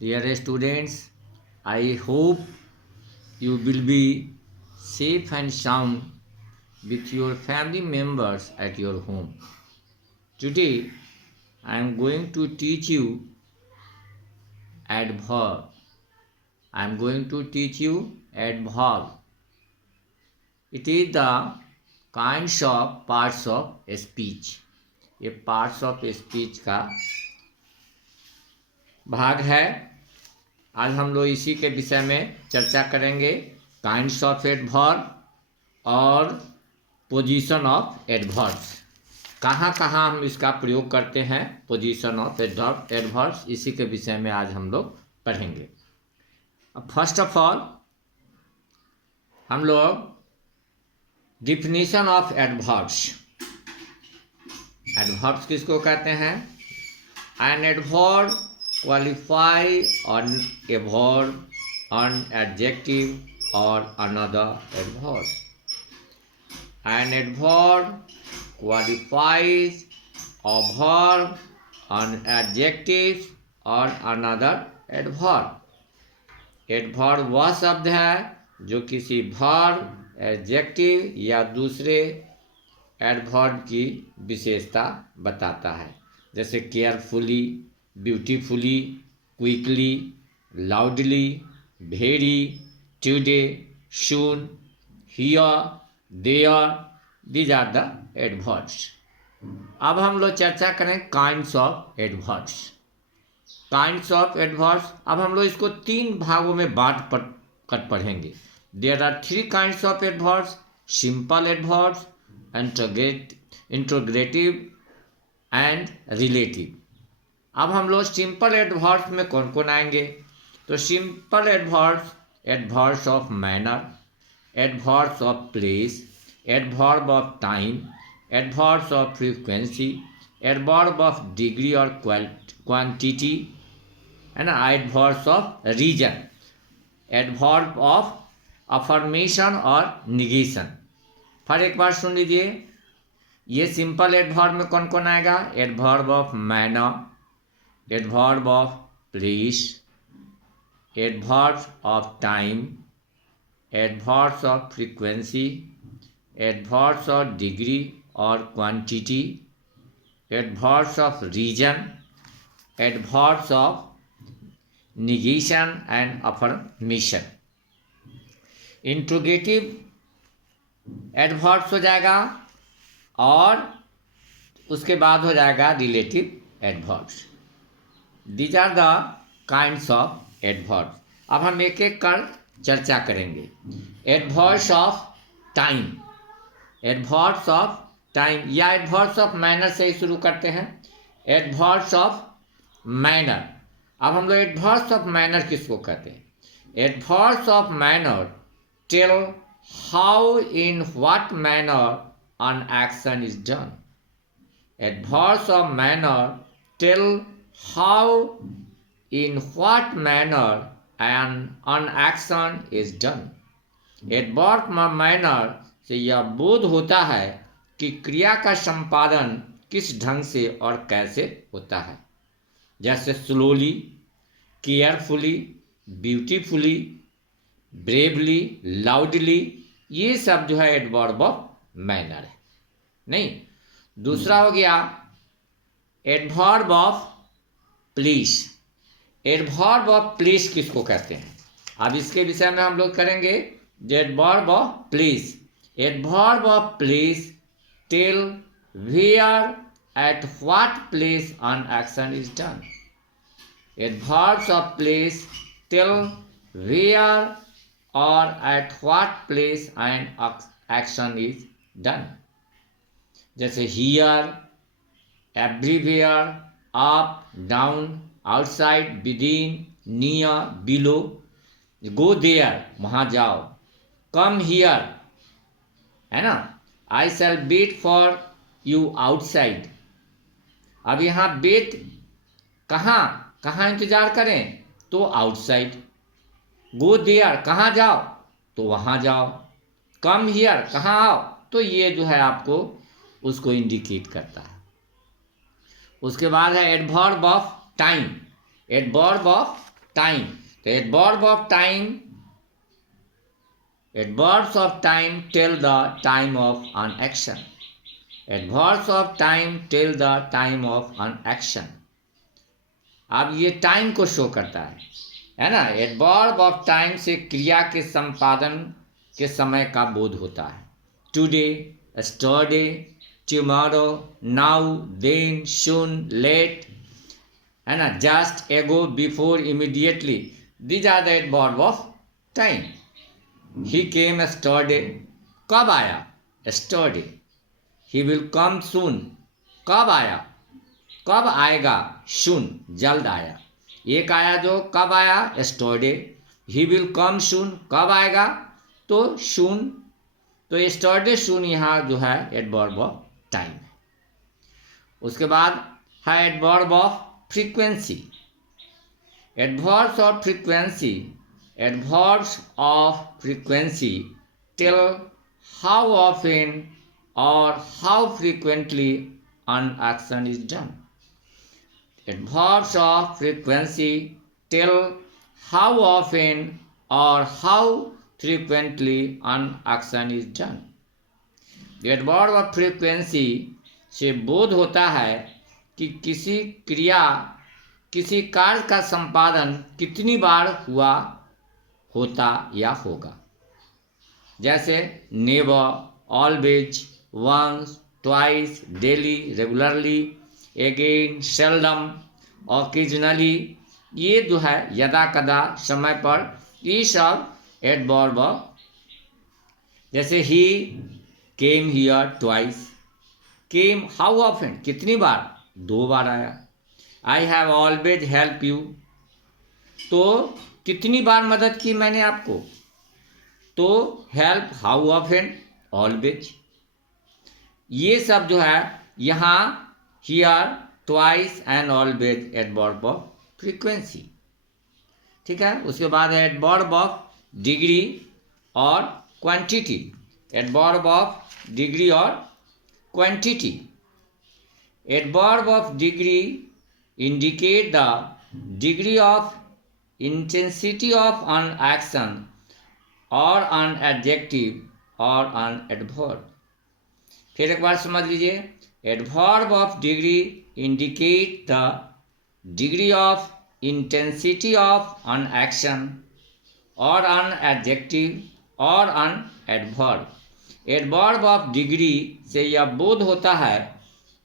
Dear students, I hope you will be safe and sound with your family members at your home. Today, I am going to teach you adverb. I am going to teach you adverb. It is the kinds of parts of speech. ये parts of speech का भाग है। आज हम लोग इसी के विषय में चर्चा करेंगे। काइंड्स ऑफ एडवर्ब और पोजीशन ऑफ एडवर्ब्स, कहाँ कहाँ हम इसका प्रयोग करते हैं। पोजीशन ऑफ एडवर्ब्स, इसी के विषय में आज हम लोग पढ़ेंगे। अब फर्स्ट ऑफ ऑल हम लोग डिफिनीशन ऑफ एडवर्ब्स। एडवर्ब्स किसको कहते हैं? An adverb qualify on a verb, an adjective or another adverb. An adverb qualifies a verb, an adjective or another adverb. Adverb वह शब्द है जो किसी वर्ब, एडजेक्टिव या दूसरे एडवर्ब की विशेषता बताता है, जैसे carefully, beautifully, quickly, loudly, very, today, soon, here, there, these are the adverbs. अब हम लोग चर्चा करें kinds of adverbs. Kinds of adverbs, अब हम लोग इसको 3 भागों में बांट कर पढ़ेंगे। There are 3 kinds of adverbs: simple adverbs, interrogative and relative. अब हम लोग सिंपल एडवर्ब्स में कौन कौन आएंगे? तो simple adverbs: adverbs of manner, adverbs of place, adverb of time, adverbs of frequency, adverb of degree और क्वांटिटी, है ना, adverbs of reason, adverb of affirmation और निगेशन। फिर एक बार सुन लीजिए, ये सिंपल एडवर्ब में कौन कौन आएगा? Adverb of manner, adverb of place, adverbs of time, adverbs of frequency, adverbs of degree और quantity, adverbs of reason, adverbs of negation and affirmation. Interrogative adverbs हो जाएगा और उसके बाद हो जाएगा relative adverbs. These are the kinds of adverbs. अब हम एक एक कर चर्चा करेंगे। Adverbs of time, adverbs of time या एडवर्ब्स ऑफ मैनर से ही शुरू करते हैं। Adverbs of manner. अब हम लोग एडवर्ब्स ऑफ मैनर किसको कहते हैं? Adverbs of manner tell how in what manner an action is done. Adverbs of manner tell how in what manner an action is done. Adverb of manner से यह बोध होता है कि क्रिया का संपादन किस ढंग से और कैसे होता है, जैसे slowly, carefully, beautifully, bravely, loudly, ये सब जो है एडवर्ब ऑफ मैनर है। नहीं, दूसरा हो गया adverb of place. Adverb of place किसको कहते हैं? अब इसके विषय में हम लोग करेंगे। Adverb of place, adverb of place tell where at what place an action is done. Adverbs of place tell where और at what place an action is done, जैसे here, everywhere, up, down, outside, within, near, below, go there, वहाँ जाओ, come here, है ना, I shall wait for you outside. अब यहाँ wait कहाँ इंतजार करें? तो आउटसाइड। गो देयर, कहाँ जाओ? तो वहाँ जाओ। कम हियर, कहाँ आओ? तो ये जो है आपको उसको इंडिकेट करता है। उसके बाद है adverb of time. Adverb of time, तो adverb of time, adverbs of time tell the time of an action. Adverbs of time tell the time of an action. अब ये टाइम को शो करता है ना। एडवर्ब ऑफ टाइम से क्रिया के संपादन के समय का बोध होता है। Today, yesterday, tomorrow, now, then, soon, late, है ना, just, ago, before, immediately, these are the adverb of time. He came yesterday, कब आया? yesterday. He will come soon, कब आया? कब आएगा? soon, जल्द आया। एक आया जो कब आया? yesterday. He will come soon, कब आएगा? तो soon, तो yesterday soon यहाँ जो है एडवर्ब ऑफ टाइम है। उसके बाद है adverb of frequency. Adverbs of frequency, adverbs of frequency tell how often or how frequently an action is done. Adverbs of frequency tell how often or how frequently an action is done. The adverb of frequency से बोध होता है कि किसी क्रिया, किसी कार्य का संपादन कितनी बार हुआ, होता या होगा। जैसे never, always, once, twice, daily, regularly, again, seldom, occasionally, ये जो है यदा कदा, समय पर, ये सब एडवर्ब। जैसे ही came here twice, came how often, कितनी बार? 2 बार आया। I have always help you, तो कितनी बार मदद की मैंने आपको? तो हेल्प हाउ ऑफन, ऑलवेज। ये सब जो है यहाँ here, twice and always adverb of frequency. ठीक है। उसके बाद है एडवर्ब ऑफ डिग्री और क्वांटिटी। एडवर्ब ऑफ डिग्री और quantity. Adverb of degree indicate the degree of intensity of an action or an adjective or an adverb। फिर एक बार समझ लीजिए। adverb of degree indicate the degree of intensity of an action or an adjective or an adverb। adverb of degree से यह बोध होता है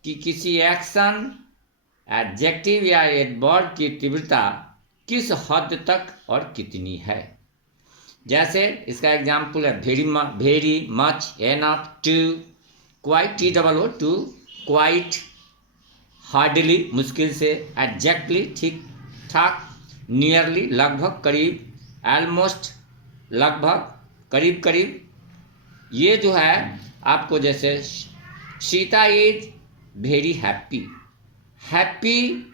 कि किसी एक्शन, एडजेक्टिव या एडवर्ब की तीव्रता किस हद तक और कितनी है। जैसे इसका एग्जाम्पल है very much, enough, too, quite, TOO, too, quite, hardly, मुश्किल से, एग्जैक्टली, ठीक ठाक, नियरली, लगभग, करीब, ऑलमोस्ट, लगभग, करीब करीब। ये जो है आपको, जैसे Sita is very happy, happy,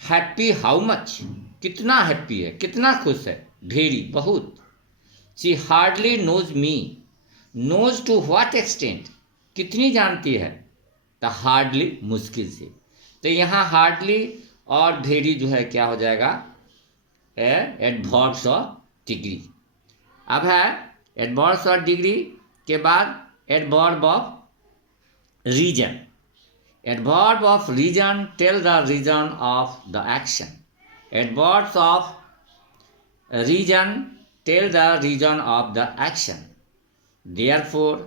happy how much, कितना हैप्पी है, कितना खुश है? वेरी, बहुत। She hardly knows me, knows to what extent, कितनी जानती है? तो हार्डली, मुश्किल से। तो यहाँ हार्डली और वेरी जो है क्या हो जाएगा? Adverbs of degree. अब है एडवर्ब्स ऑफ डिग्री के बाद adverb of reason. Adverb of reason tell the reason of the action. Adverbs of reason tell the reason of the action. Therefore,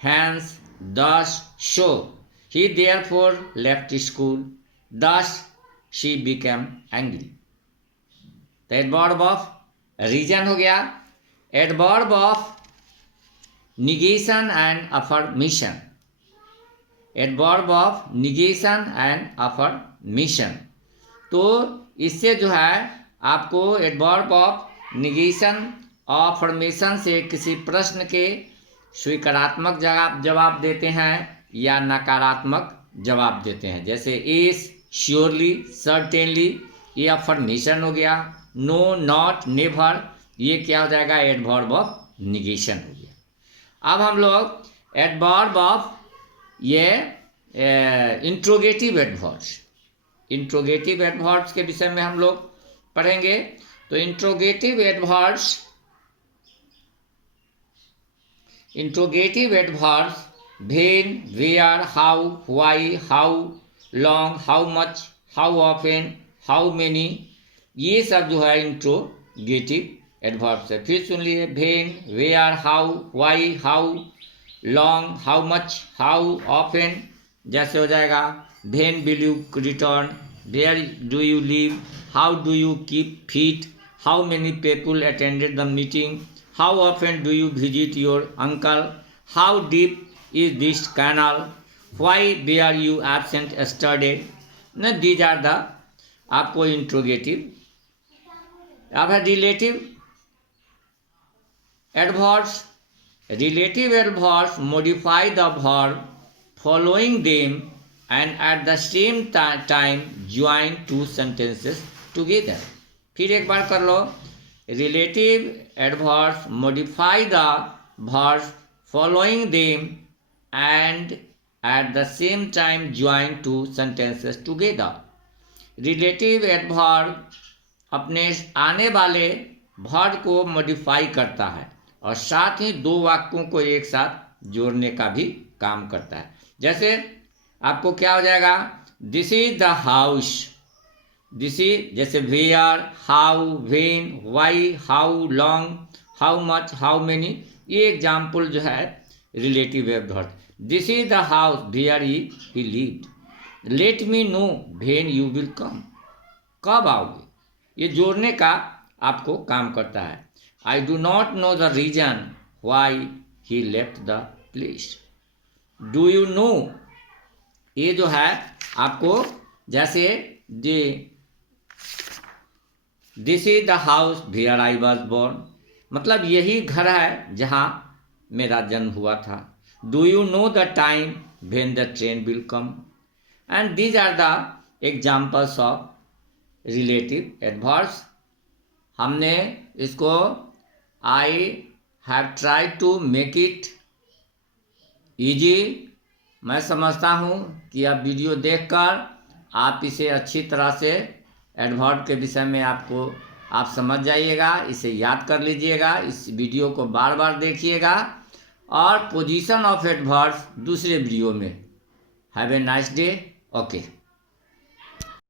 hence, thus, so. He therefore left school. Thus, she became angry. The adverb of reason हो गया। Adverb of negation and affirmation। Adverb of negation and affirmation. तो इससे जो है आपको adverb of negation और affirmation से किसी प्रश्न के स्वीकारात्मक जवाब देते हैं या नकारात्मक जवाब देते हैं। जैसे एस, श्योरली, सर्टेनली, ये अफर्मेशन हो गया। नो, नॉट, नेवर, ये क्या हो जाएगा? एडवर्ब ऑफ निगेशन हो गया। अब हम लोग एडवर्ब ऑफ ये इंट्रोगेटिव एडवर्ब्स, इंट्रोगेटिव एडवर्ब्स के विषय में हम लोग पढ़ेंगे। तो interrogative adverbs when, where, how, why, how long, how much, how often, how many, ये सब जो है इंट्रोगेटिव एडवर्ब्स है। फिर सुन लिए, when, where, how, why, how long, how much, how often. जैसे हो जाएगा, when will you return, where do you live, how do you keep fit, how many people attended the meeting, how often do you visit your uncle, how deep is this canal, why were you absent yesterday. न these are the आपको interrogative. अब है relative adverbs. Relative adverbs modify the verb following them and at the same time join two sentences together. फिर एक बार कर लो, Relative adverbs modify the verbs following them and at the same time join two sentences together. Relative adverb अपने आने वाले verb को modify करता है और साथ ही दो वाक्यों को एक साथ जोड़ने का भी काम करता है। जैसे आपको क्या हो जाएगा, this is the house, this is, जैसे where, how, when, why, how long, how much, how many, ये एग्जाम्पल जो है relative adverb. This is the house where he lived, let me know when you will come, कब आओगे, ये जोड़ने का आपको काम करता है। I do not know the reason why he left the place. Do you know, ये जो है आपको, जैसे this is the house where I was born, मतलब यही घर है जहाँ मेरा जन्म हुआ था। Do you know the time when the train will come. And these are the examples of relative adverbs. हमने इसको I have tried to make it easy। मैं समझता हूँ कि अब वीडियो देखकर आप इसे अच्छी तरह से एडवर्ब के विषय में आप समझ जाइएगा, इसे याद कर लीजिएगा, इस वीडियो को बार बार देखिएगा और पोजीशन ऑफ एडवर्ब्स दूसरे वीडियो में। Have a nice day. Okay.